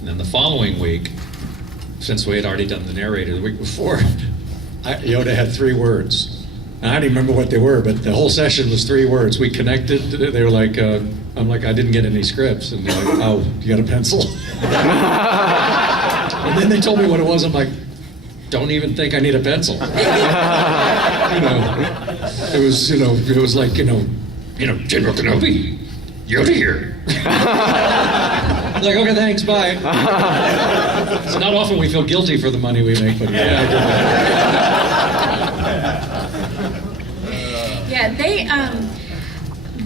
And then the following week, since we had already done the narrator the week before, Yoda had 3 words. And I don't even remember what they were, but the whole session was 3 words. We connected. They were like, I'm like, I didn't get any scripts. And they're like, oh, you got a pencil? And then they told me what it was. I'm like, don't even think I need a pencil. It was, it was like, General Kenobi, Yoda here. I'm like, okay, thanks, bye. It's not often we feel guilty for the money we make, but yeah, I did that. Yeah, they,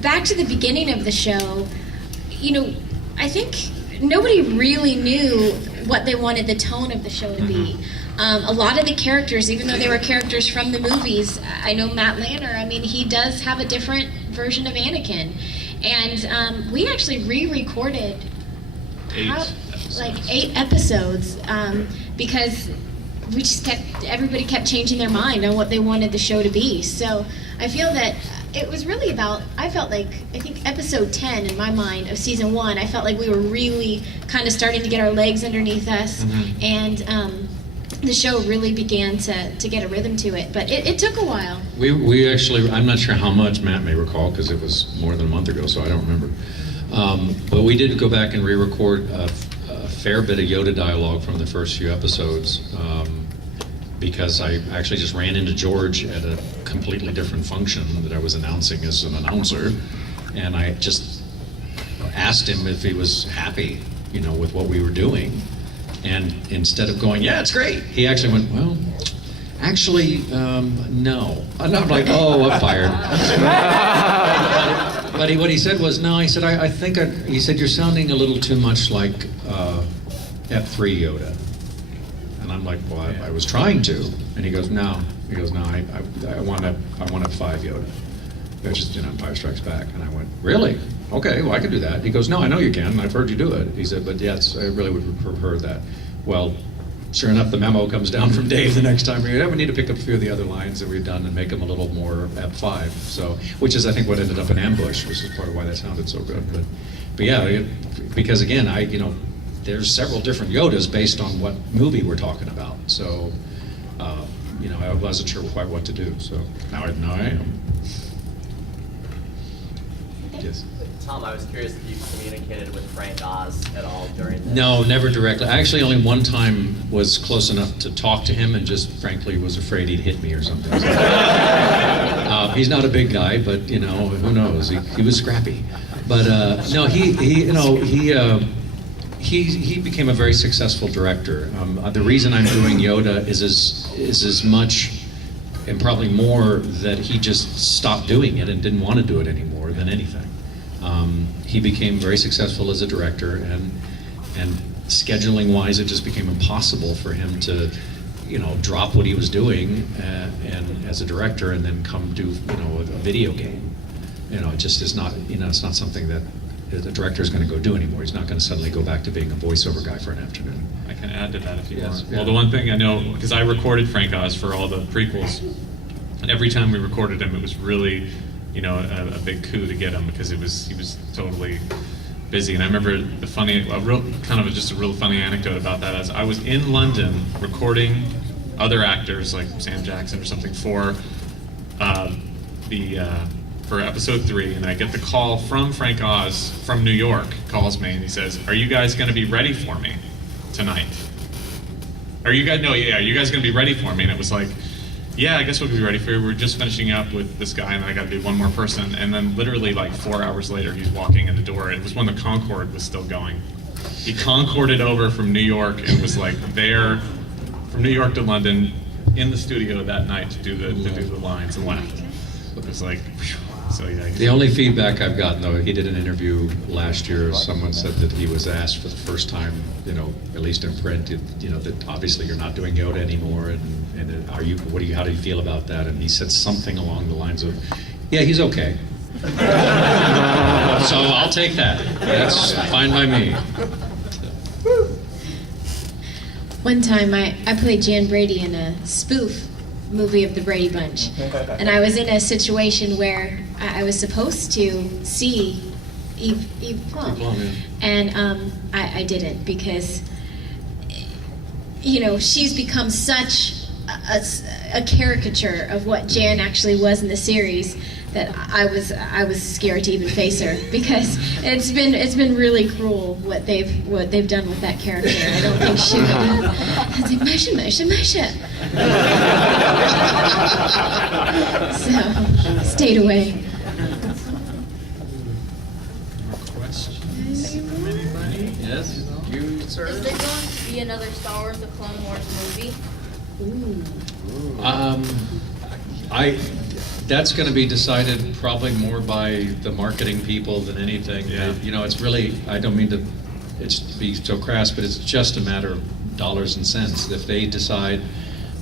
back to the beginning of the show, I think nobody really knew what they wanted the tone of the show to be. A lot of the characters, even though they were characters from the movies, I know Matt Lanner, he does have a different version of Anakin. And we actually re-recorded 8 episodes because everybody kept changing their mind on what they wanted the show to be. So I feel that it was really about, I think episode 10 in my mind of season 1, I felt like we were really kind of starting to get our legs underneath us, and the show really began to get a rhythm to it, but it took a while. We actually, I'm not sure how much Matt may recall because it was more than a month ago, so I don't remember. But we did go back and re-record a fair bit of Yoda dialogue from the first few episodes, because I actually just ran into George at a completely different function that I was announcing as an announcer, and I just asked him if he was happy, with what we were doing. And instead of going, yeah, it's great, he actually went, well, actually, no. And I'm like, oh, I'm fired. But what he said was, no, he said, he said, you're sounding a little too much like F3 Yoda. And I'm like, well, I was trying to. And he goes, no. He goes, no, I want a 5 Yoda. Which is, Empire Strikes Back. And I went, really? Okay, well, I can do that. He goes, no, I know you can. I've heard you do it. He said, but yes, I really would prefer that. Well, sure enough, the memo comes down from Dave the next time. We need to pick up a few of the other lines that we've done and make them a little more F5. So, which is, I think, what ended up in Ambush, which is part of why that sounded so good. But yeah, because again, there's several different Yodas based on what movie we're talking about. So, I wasn't sure quite what to do. So now I am. Yes. Tom, I was curious if you communicated with Frank Oz at all during this. No, never directly. I actually only one time was close enough to talk to him and just frankly was afraid he'd hit me or something. He's not a big guy, but who knows? He was scrappy. But no, he became a very successful director. The reason I'm doing Yoda is as much and probably more that he just stopped doing it and didn't want to do it anymore than anything. He became very successful as a director, and scheduling-wise, it just became impossible for him to, drop what he was doing and as a director and then come do, a video game. It just is not, it's not something that the director is going to go do anymore. He's not going to suddenly go back to being a voiceover guy for an afternoon. I can add to that if you want. Yeah. Well, the one thing I know, because I recorded Frank Oz for all the prequels, and every time we recorded him, it was really, a big coup to get him because he was totally busy. And I remember just a real funny anecdote about that is I was in London recording other actors like Sam Jackson or something for episode 3, and I get the call from Frank Oz from New York, calls me and he says, are you guys going to be ready for me tonight? Are you guys going to be ready for me? And it was like, yeah, I guess we'll be ready for you. We're just finishing up with this guy and I got to do one more person. And then literally like 4 hours later, he's walking in the door. It was when the Concorde was still going. He Concorded over from New York and was like there from New York to London in the studio that night to do the lines and left. It was like, whew. So yeah. The only feedback I've gotten, though, he did an interview last year. Someone said that he was asked for the first time, at least in print, that obviously you're not doing Yoda anymore, and how do you feel about that? And he said something along the lines of, yeah, he's okay. So I'll take that. That's fine by me. One time I played Jan Brady in a spoof movie of the Brady Bunch, and I was in a situation where I was supposed to see Eve Plum. Plum, yeah. And I didn't because, she's become such a caricature of what Jan actually was in the series that I was scared to even face her because it's been really cruel what they've done with that character. I don't think she would. I was like, Masha. So stayed away. Questions from anybody? Yes, you, sir? Is there going to be another Star Wars: The Clone Wars movie? That's going to be decided probably more by the marketing people than anything. Yeah. It's really, I don't mean to be so crass, but it's just a matter of dollars and cents. If they decide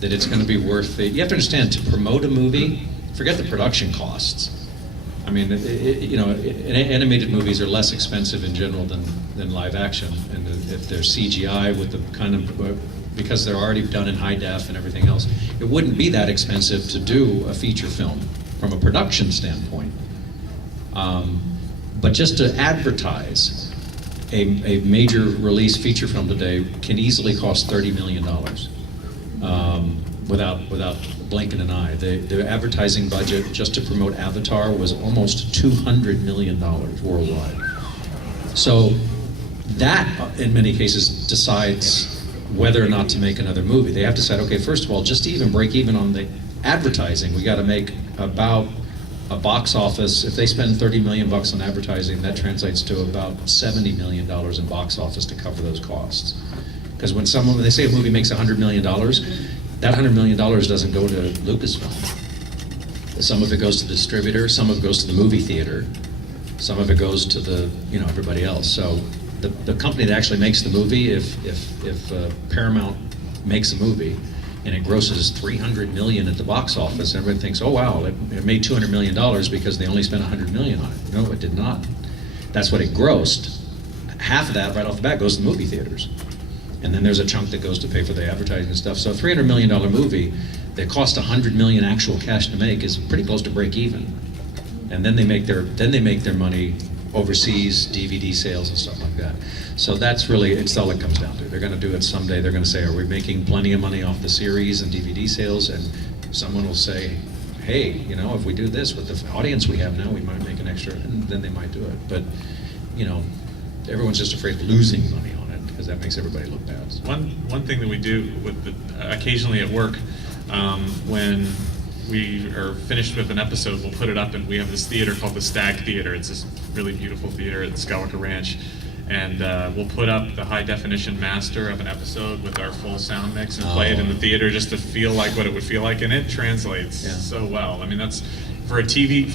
that it's going to be worth it, you have to understand, to promote a movie, forget the production costs. I mean, animated movies are less expensive in general than live action, and if they're CGI with the kind of because they're already done in high def and everything else, it wouldn't be that expensive to do a feature film from a production standpoint. But just to advertise a major release feature film today can easily cost $30 million without blinking an eye. The advertising budget just to promote Avatar was almost $200 million worldwide. So that, in many cases, decides whether or not to make another movie. They have to decide, okay, first of all, just to even break even on the advertising, we got to make about a box office. If they spend $30 million on advertising, that translates to about $70 million in box office to cover those costs. Because when they say a movie makes $100 million, that $100 million doesn't go to Lucasfilm. Some of it goes to the distributor, some of it goes to the movie theater, some of it goes to the everybody else. So the company that actually makes the movie, if Paramount makes a movie and it grosses $300 million at the box office, everybody thinks, oh wow, it made $200 million because they only spent $100 million on it. No, it did not. That's what it grossed. Half of that right off the bat goes to the movie theaters. And then there's a chunk that goes to pay for the advertising and stuff. So a $300 million movie that cost $100 million actual cash to make is pretty close to break even. And then they make their money overseas, DVD sales and stuff like that. So that's really, it's all it comes down to. They're going to do it someday. They're going to say, are we making plenty of money off the series and DVD sales? And someone will say, hey, if we do this with the audience we have now, we might make an extra, and then they might do it. But, everyone's just afraid of losing money on it because that makes everybody look bad. One thing that we do occasionally at work, when we are finished with an episode, we'll put it up, and we have this theater called the Stag Theater. It's this really beautiful theater at Skywalker Ranch, and we'll put up the high definition master of an episode with our full sound mix and play it in the theater just to feel like what it would feel like, and it translates so well. I mean, that's for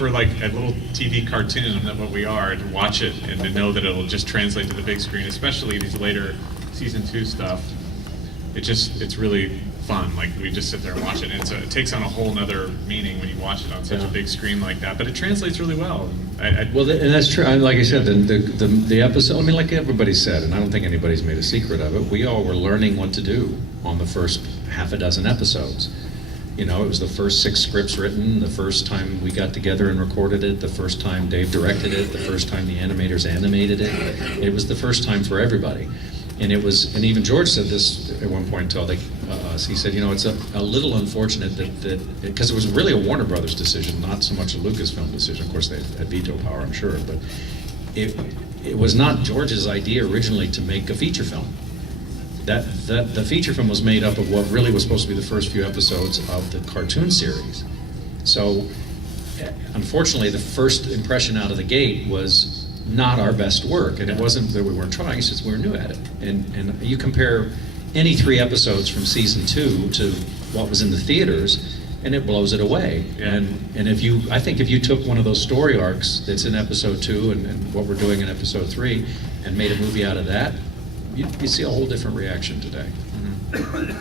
like a little TV cartoon that what we are, to watch it and to know that it'll just translate to the big screen, especially these later season 2 stuff. It's really fun. Like, we just sit there and watch it, and it takes on a whole nother meaning when you watch it on such a big screen like that. But it translates really well. And that's true. Like I said, the episode, I mean, like everybody said, and I don't think anybody's made a secret of it, we all were learning what to do on the first half a dozen episodes. It was the first 6 scripts written, the first time we got together and recorded it, the first time Dave directed it, the first time the animators animated it. It was the first time for everybody. And even George said this at one point to us. He said, it's a little unfortunate that because it was really a Warner Brothers decision, not so much a Lucasfilm decision. Of course, they had veto power, I'm sure, but it was not George's idea originally to make a feature film. That the feature film was made up of what really was supposed to be the first few episodes of the cartoon series. So, unfortunately, the first impression out of the gate was not our best work, and it wasn't that we weren't trying, it's just we were new at it. And you compare any 3 episodes from season 2 to what was in the theaters, and it blows it away. Yeah. And I think if you took one of those story arcs that's in episode 2 and what we're doing in episode 3 and made a movie out of that, you'd see a whole different reaction today. Mm-hmm.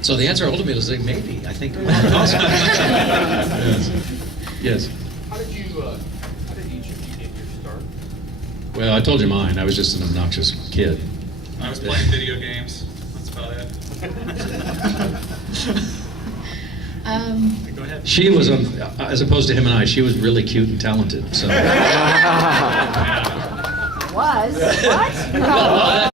So the answer ultimately is like, maybe. I think it might be possible. Yes. How did each of you get your start? Well, I told you mine. I was just an obnoxious kid. I was playing video games. That's about it. Go ahead. She was, as opposed to him and I, she was really cute and talented. So. Yeah. Was? What?